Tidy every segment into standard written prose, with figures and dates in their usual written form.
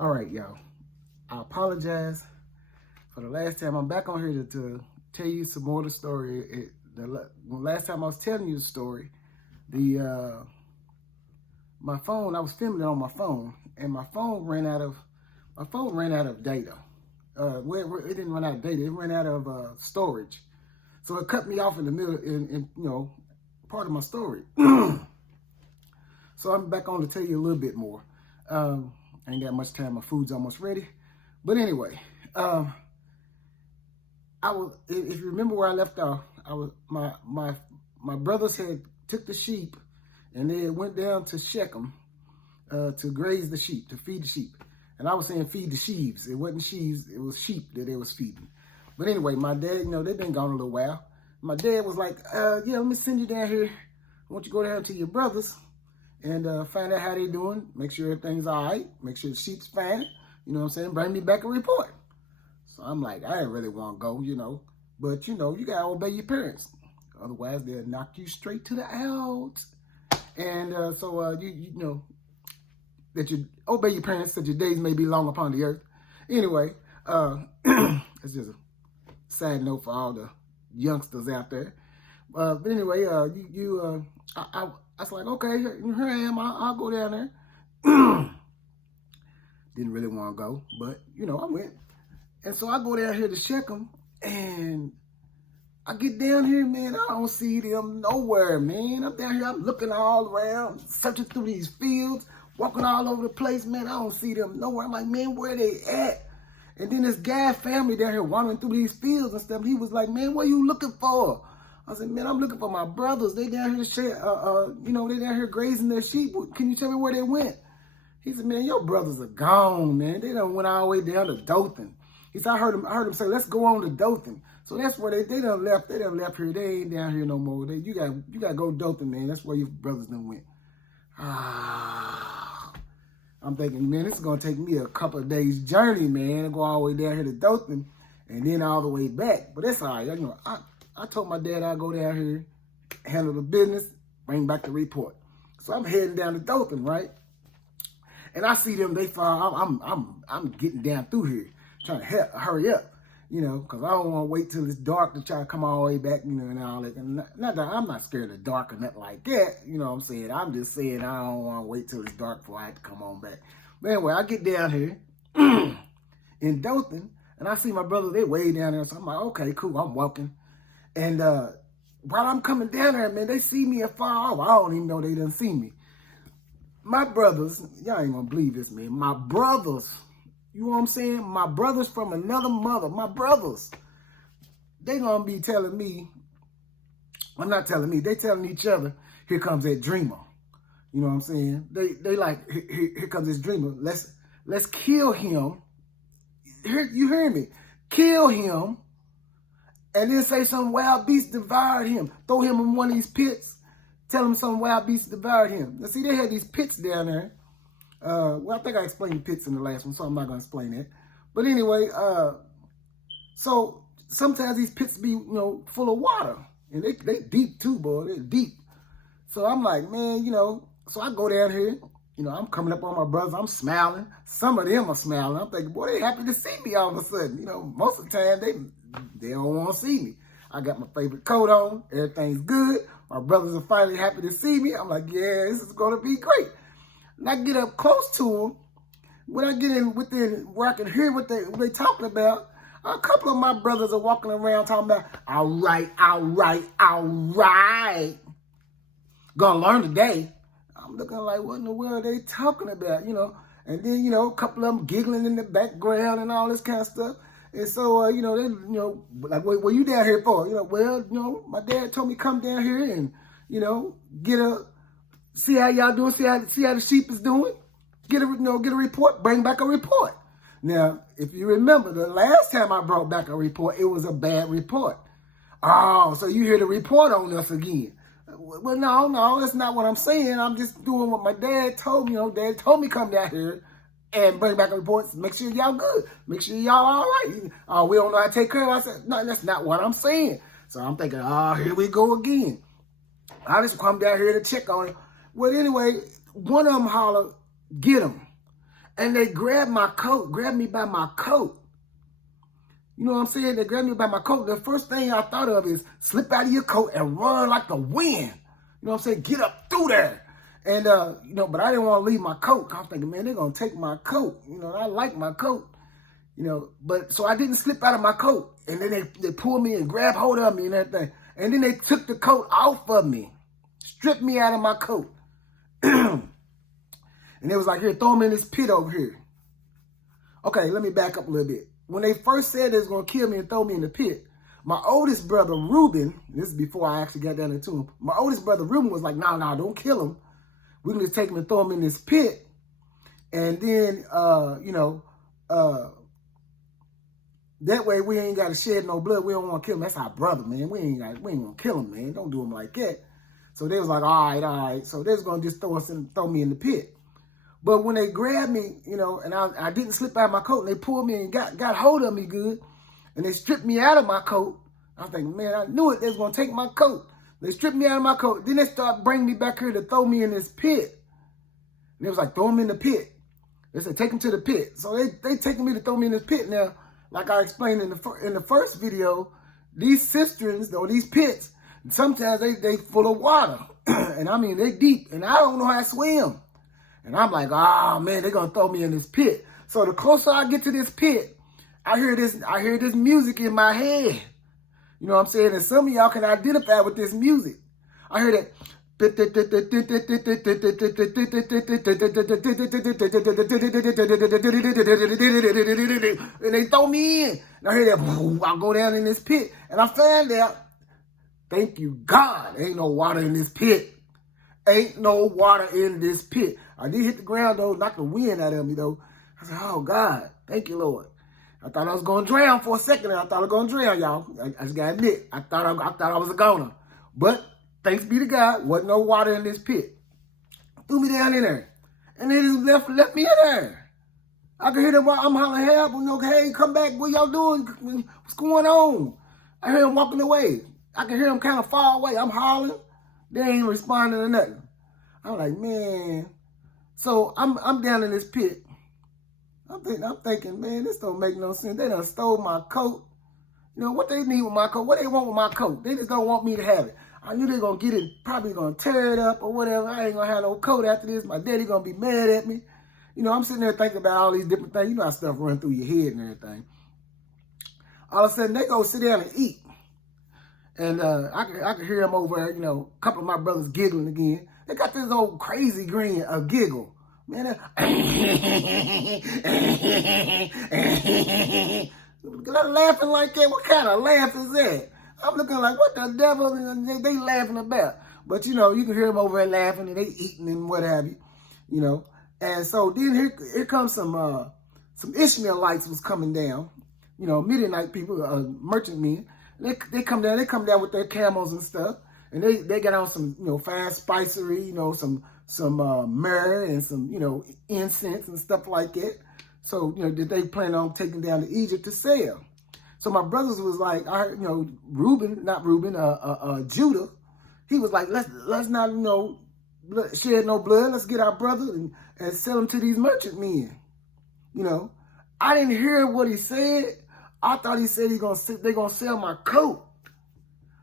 All right, y'all. I apologize for the last time. I'm back on here to tell you some more of the story. The last time I was telling you the story, my phone, I was filming it on my phone, and my phone ran out of data. It didn't run out of data. It ran out of storage. So it cut me off in the middle, in part of my story. So I'm back on to tell you a little bit more. I ain't got much time. My food's almost ready. But anyway, if you remember where I left off, my brothers had took the sheep and they went down to Shechem to graze the sheep, to feed the sheep. And I was saying feed the sheaves. It wasn't sheaves, it was sheep that they was feeding. But anyway, my dad, they've been gone a little while. My dad was like, yeah, let me send you down here. I want you to go down to your brothers and find out how they doing. Make sure everything's all right. Make sure the sheep's fine. You know what I'm saying? Bring me back a report. So I'm like, I didn't really want to go, But, you got to obey your parents. Otherwise, they'll knock you straight to the out. And that you obey your parents, that your days may be long upon the earth. Anyway, it's just a side note for all the youngsters out there. But anyway, I was like, okay, here I am. I'll go down there. Didn't really want to go, but I went. And so I go down here to Shechem, and I get down here, man. I don't see them nowhere, man. I'm down here. I'm looking all around, searching through these fields, walking all over the place, man. I don't see them nowhere. I'm like, man, where they at? And then this guy family down here wandering through these fields and stuff. He was like, man, what are you looking for? I said, man, I'm looking for my brothers. They down here, they down here grazing their sheep. Can you tell me where they went? He said, man, your brothers are gone, man. They done went all the way down to Dothan. He said, I heard him say, let's go on to Dothan. So that's where they done left. They done left here. They ain't down here no more. You got to go to Dothan, man. That's where your brothers done went. I'm thinking, man, it's going to take me a couple of days journey, man, to go all the way down here to Dothan and then all the way back. But that's all right. I told my dad I'd go down here, handle the business, bring back the report. So I'm heading down to Dothan, right? And I see them, they fall. I'm getting down through here, trying to hurry up, because I don't want to wait till it's dark to try to come all the way back, and all that. And not that I'm not scared of dark or nothing like that, what I'm saying? I'm just saying I don't want to wait till it's dark before I have to come on back. But anyway, I get down here in Dothan, and I see my brother, they way down there. So I'm like, okay, cool, I'm walking. And while I'm coming down there, man, they see me afar off. I don't even know they done see me. My brothers, y'all ain't gonna believe this, man. My brothers, you know what I'm saying? My brothers from another mother, my brothers, they gonna be telling me, well, not telling me, they telling each other, here comes that dreamer. You know what I'm saying? They like, here comes this dreamer. Let's kill him. You hear me? Kill him. And then say some wild beast devoured him. Throw him in one of these pits. Tell him some wild beast devoured him. Now, see, they had these pits down there. Well, I think I explained the pits in the last one, so I'm not going to explain it. But anyway, so sometimes these pits be, full of water. And they deep too, boy. They're deep. So I'm like, man, so I go down here. I'm coming up on my brothers. I'm smiling. Some of them are smiling. I'm thinking, boy, they happy to see me all of a sudden. Most of the time, they don't want to see me. I got my favorite coat on. Everything's good. My brothers are finally happy to see me. I'm like, yeah, this is going to be great. And I get up close to them. When I get in within where I can hear what they talking about, a couple of my brothers are walking around talking about, all right. Gonna learn today. I'm looking like, what in the world are they talking about, And then, a couple of them giggling in the background and all this kind of stuff. And so, they, like, what you down here for? My dad told me come down here and, see how y'all doing, see how the sheep is doing, get a report, bring back a report. Now, if you remember, the last time I brought back a report, it was a bad report. Oh, so you hear the report on us again. Well, no, that's not what I'm saying. I'm just doing what my dad told me. Dad told me come down here and bring back a report. Make sure y'all good. Make sure y'all all right. Oh, we don't know how to take care of it. I said, no, that's not what I'm saying. So I'm thinking, here we go again. I just come down here to check on it. Well, anyway, one of them holler, get him. And they grabbed my coat, grabbed me by my coat. You know what I'm saying? They grabbed me by my coat. The first thing I thought of is slip out of your coat and run like the wind. You know what I'm saying? Get up through there. And, you know, but I didn't want to leave my coat. I was thinking, man, they're going to take my coat. You know, I like my coat. You know, but so I didn't slip out of my coat. And then they pulled me and grabbed hold of me and everything. And then they took the coat off of me, stripped me out of my coat. And it was like, here, throw me in this pit over here. Okay, let me back up a little bit. When they first said they was going to kill me and throw me in the pit, my oldest brother, Reuben, this is before I actually got down into him, my oldest brother, Reuben, was like, no, don't kill him. We can just take him and throw him in this pit. And then, you know, that way we ain't got to shed no blood. We don't want to kill him. That's our brother, man. We ain't going to kill him, man. Don't do him like that. So they was like, all right. So they was going to just throw me in the pit. But when they grabbed me, you know, and I didn't slip out of my coat, and they pulled me and got hold of me good, and they stripped me out of my coat. I was thinking, man, I knew it. They was going to take my coat. They stripped me out of my coat. Then they started bringing me back here to throw me in this pit. And it was like, throw him in the pit. They said, take him to the pit. So they taking me to throw me in this pit. Now, like I explained in the first video, these cisterns, or these pits, sometimes they full of water. And I mean, they deep. And I don't know how to swim. And I'm like, oh, man, they're going to throw me in this pit. So the closer I get to this pit, I hear this music in my head. You know what I'm saying? And some of y'all can identify with this music. I hear that. And they throw me in. And I hear that. I go down in this pit. And I found out, thank you, God, ain't no water in this pit. Ain't no water in this pit. I did hit the ground, though, knocked the wind out of me, though. I said, oh, God, thank you, Lord. I thought I was going to drown for a second. I thought I was going to drown, y'all. I just got to admit, I thought I was a goner. But thanks be to God, wasn't no water in this pit. Threw me down in there. And they just left me in there. I could hear them, I'm hollering, help, you know, hey, come back, what y'all doing? What's going on? I hear them walking away. I can hear them kind of far away. I'm hollering. They ain't responding to nothing. I'm like, man. So I'm down in this pit. I'm thinking, man, this don't make no sense. They done stole my coat. You know, what they need with my coat? What they want with my coat? They just don't want me to have it. I knew they were going to get it, probably going to tear it up or whatever. I ain't going to have no coat after this. My daddy going to be mad at me. You know, I'm sitting there thinking about all these different things. You know how stuff run through your head and everything. All of a sudden, they go sit down and eat. And I could hear them over there, you know, a couple of my brothers giggling again. They got this old crazy grin, a giggle. Man, laughing like that. What kind of laugh is that? I'm looking like, what the devil they laughing about? But, you know, you can hear them over there laughing and they eating and what have you, you know. And so then here comes some Ishmaelites was coming down, you know, Midianite people, merchant men. They come down with their camels and stuff. And they got on some, you know, fine spicery, you know, some myrrh and some, you know, incense and stuff like that. So, you know, did they plan on taking down to Egypt to sell? So my brothers was like, you know, Judah, he was like, let's not, you know, shed no blood. Let's get our brother and sell him to these merchant men. You know, I didn't hear what he said. I thought he said they're gonna sell my coat.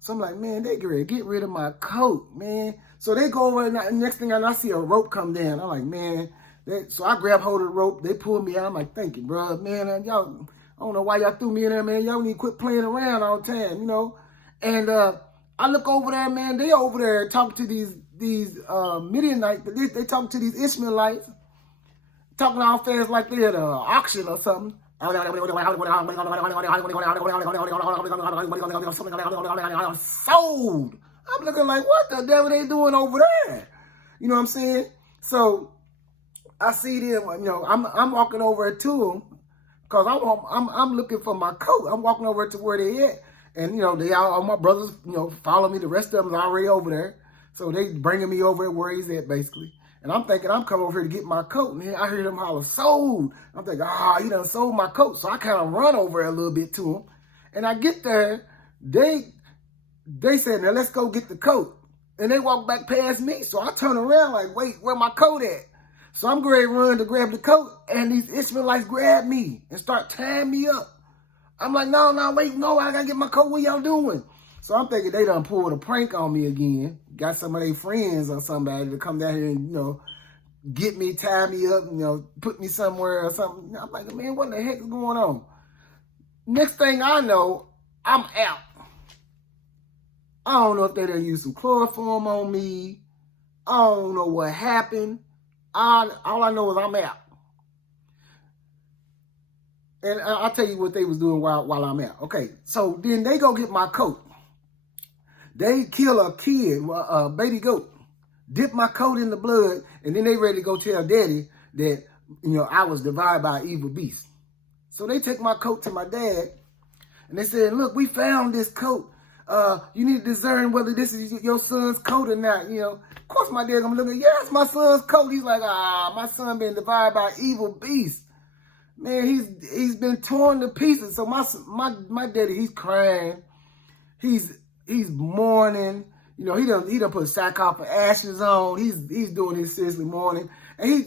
So I'm like, man, they get rid of my coat, man. So they go over, and next thing I know, I see a rope come down. I'm like, man. So I grab hold of the rope. They pull me out. I'm like, thank you, bro. Man, y'all, I don't know why y'all threw me in there, man. Y'all need to quit playing around all the time, you know. And I look over there, man. They over there talking to these Midianites. They talking to these Ishmaelites. Talking all fast like they're at an auction or something. Sold. I'm looking like, what the devil they doing over there? You know what I'm saying? So I see them, you know, I'm walking over to them because I'm looking for my coat. I'm walking over to where they at. And, you know, all my brothers, you know, follow me. The rest of them are already over there. So they bringing me over at where he's at, basically. And I'm thinking I'm coming over here to get my coat. And I hear them holler, sold. I'm thinking, you done sold my coat. So I kind of run over a little bit to them. And I get there. They said, now let's go get the coat. And they walk back past me. So I turn around like, wait, where my coat at? So I'm going to run to grab the coat, and these Israelites grab me and start tying me up. I'm like, no, wait, no, I got to get my coat. What y'all doing? So I'm thinking they done pulled a prank on me again. Got some of their friends or somebody to come down here and, get me, tie me up, put me somewhere or something. I'm like, man, what the heck is going on? Next thing I know, I'm out. I don't know if they done used some chloroform on me. I don't know what happened. All I know is I'm out. And I'll tell you what they was doing while I'm out. Okay, so then they go get my coat. They kill a kid, a baby goat, dip my coat in the blood, and then they ready to go tell daddy that, I was devoured by an evil beast. So they take my coat to my dad, and they said, look, we found this coat. You need to discern whether this is your son's coat or not, Of course my dad gonna look at, yeah, it's my son's coat. He's like, my son been devoured by an evil beast. Man, he's been torn to pieces. So my daddy, he's crying. He's mourning. He done put sackcloth and ashes on. He's doing his seriously mourning. And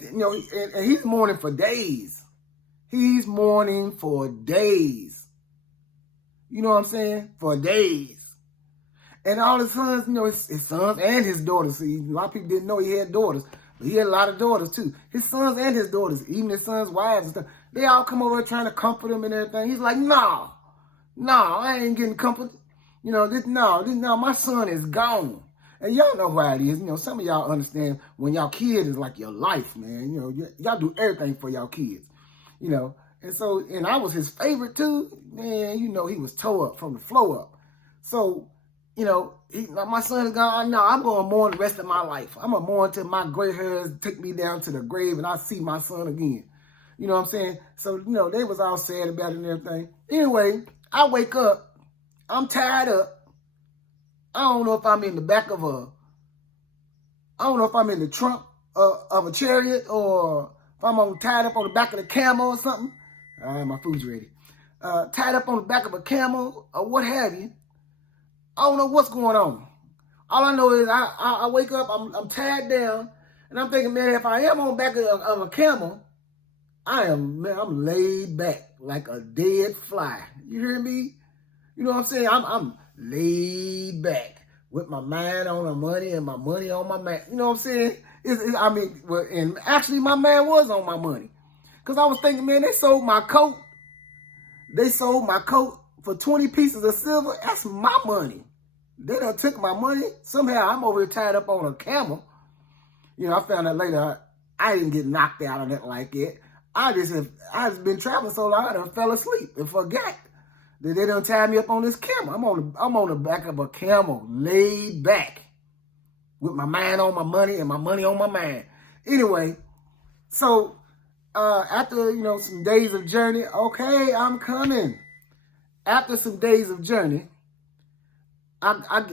he's mourning for days. He's mourning for days. You know what I'm saying? For days. And all his sons, his sons and his daughters. See, a lot of people didn't know he had daughters. But he had a lot of daughters too. His sons and his daughters, even his sons' wives and stuff, they all come over trying to comfort him and everything. He's like, no, I ain't getting comforted. My son is gone. And y'all know how it is. Some of y'all understand when y'all kid is like your life, man. Y'all do everything for y'all kids. And I was his favorite too. Man, he was tore up from the floor up. So, my son is gone. No, I'm going to mourn the rest of my life. I'm going to mourn till my gray hairs take me down to the grave and I see my son again. You know what I'm saying? So, they was all sad about it and everything. Anyway, I wake up. I'm tied up. I don't know if I'm in the back of I don't know if I'm in the trunk of a chariot or if I'm tied up on the back of the camel or something. All right, my food's ready. Tied up on the back of a camel or what have you. I don't know what's going on. All I know is I wake up, I'm tied down, and I'm thinking, man, if I am on the back of a camel, I'm laid back like a dead fly. You hear me? You know what I'm saying? I'm laid back with my mind on the money and my money on my man. You know what I'm saying? And actually my man was on my money. Because I was thinking, man, they sold my coat. They sold my coat for 20 pieces of silver. That's my money. They done took my money. Somehow I'm over here tied up on a camel. I found out later I didn't get knocked out on it like it. I just been traveling so long I done fell asleep and forgot that they done tied me up on this camel. I'm on the back of a camel, laid back, with my mind on my money and my money on my mind. Anyway, so after some days of journey, okay, I'm coming. After some days of journey,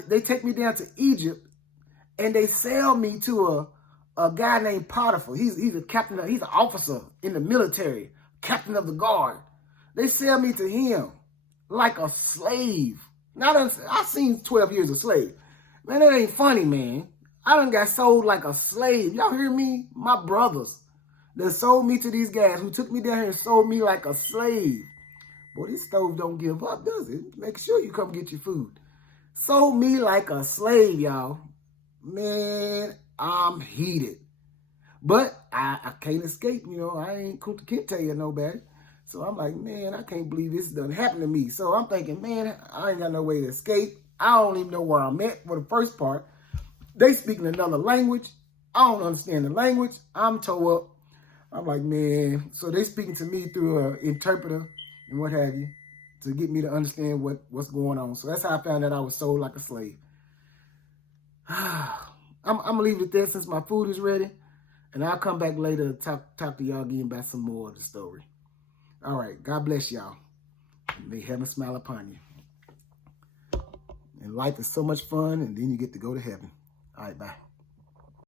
they take me down to Egypt, and they sell me to a guy named Potiphar. He's a captain. He's an officer in the military, captain of the guard. They sell me to him like a slave. Now I've seen 12 years a slave. Man, that ain't funny, man. I done got sold like a slave. Y'all hear me? My brothers that sold me to these guys who took me down here and sold me like a slave. Boy, this stove don't give up, does it? Make sure you come get your food. Sold me like a slave, y'all. Man, I'm heated. But I can't escape, I ain't Kunta Kinte or nobody. So I'm like, man, I can't believe this done happened to me. So I'm thinking, man, I ain't got no way to escape. I don't even know where I'm at for the first part. They speaking another language. I don't understand the language. I'm tore up. I'm like, man. So they speaking to me through an interpreter and what have you to get me to understand what's going on. So that's how I found out I was sold like a slave. I'm going to leave it there since my food is ready. And I'll come back later to talk to y'all again about some more of the story. All right. God bless y'all. May heaven smile upon you. And life is so much fun, and then you get to go to heaven. All right, bye.